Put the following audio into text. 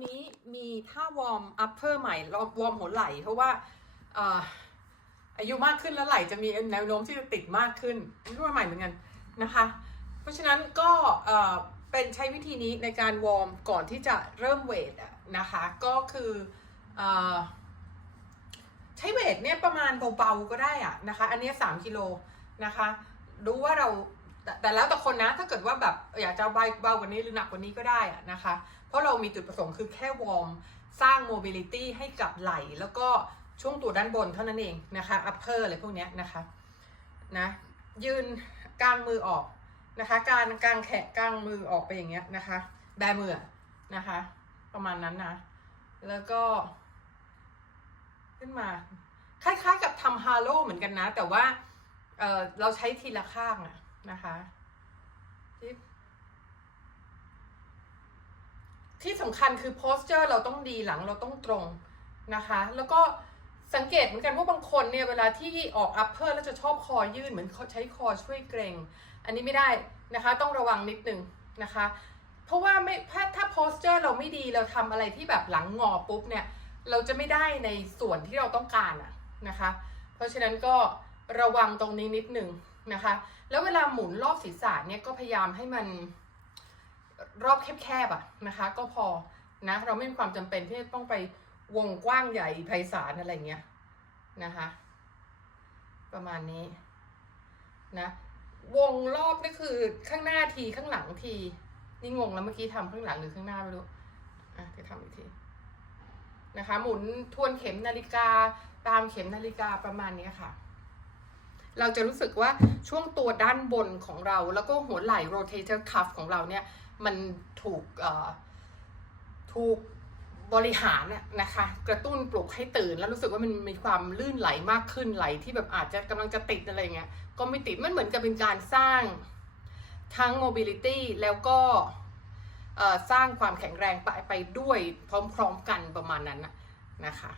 ันนี้มีท่าวอร์มอัพเ r อร์ใหม่วอร์มหัวไหล่เพราะว่าอายุมากขึ้นแล้วไหล่จะมีแนวโน้มที่จะติดมากขึ้นนี่ก็ใหม่เหมือนกันนะคะ เพราะฉะนั้นก็เป็นใช้วิธีนี้ในการวอร์มก่อนที่จะเริ่มเวทนะคะ ก็คืออใช้เวทเนี่ยประมาณเบาๆก็ได้อะนะคะ อันนี้3กิโลนะคะ รู้ว่าเรา แต่แต่แล้วแต่คนนะถ้าเกิดว่าแบบอยากจะเบาเบากว่านี้หรือหนักกว่านี้ก็ได้อะนะคะ เพราะเรามีจุดประสงค์คือแค่วอร์มสร้างโมบิลิตี้ให้กับไหลแล้วก็ช่วงตัวด้านบนเท่านั้นเองนะคะ upper อะไรพวกนี้นะคะนะยืนกางมือออกนะคะ การกางแขนกางมือออกไปอย่างเงี้ยนะคะ แบมือนะคะ ประมาณนั้นนะ แล้วก็ ขึ้นมา คล้ายๆกับทำฮาโลเหมือนกันนะ แต่ว่าเเราใช้ทีละข้างอะ นะคะที่ที่สำคัญคือ posture เราต้องดีหลังเราต้องตรงนะคะ แล้วก็สังเกตเหมือนกันว่าบางคนเนี่ยเวลาที่ออก upper แล้วจะชอบคอยื่นเหมือนใช้คอช่วยเกรง อันนี้ไม่ได้นะคะต้องระวังนิดนึงนะคะ เพราะว่าไม่ถ้าถ้า posture เราไม่ดีเราทำอะไรที่แบบหลังงอปุ๊บเนี่ยเราจะไม่ได้ในส่วนที่เราต้องการอะนะคะ เพราะฉะนั้นก็ระวังตรงนี้นิดหนึ่ง นะคะ แล้วเวลาหมุนรอบศีรษะเนี่ยก็พยายามให้มันรอบแคบๆอะนะคะ ก็พอนะเราไม่มีความจำเป็นที่จะต้องไปวงกว้างใหญ่ไพศาลอะไรเงี้ยนะคะ ประมาณนี้นะวงรอบนี่คือข้างหน้าทีข้างหลังทีนี่งงแล้วเมื่อกี้ทำข้างหลังหรือข้างหน้าไม่รู้อะเดี๋ยวทำอีกทีนะคะ หมุนทวนเข็มนาฬิกาตามเข็มนาฬิกาประมาณนี้ค่ะ เราจะรู้สึกว่าช่วงตัวด้านบนของเรา แล้วก็หัวไหล่ rotator cuff ของเราเนี่ย มันถูกเอ่อถูกบริหารนะคะ กระตุ้นปลุกให้ตื่น แล้วรู้สึกว่ามันมีความลื่นไหลมากขึ้นไหลที่แบบอาจจะกำลังจะติดอะไรเงี้ยก็ไม่ติดมันเหมือนกับเป็นการสร้างทั้ง mobility แล้วก็สร้างความแข็งแรงไปไปด้วยพร้อมๆกันประมาณนั้นนะคะ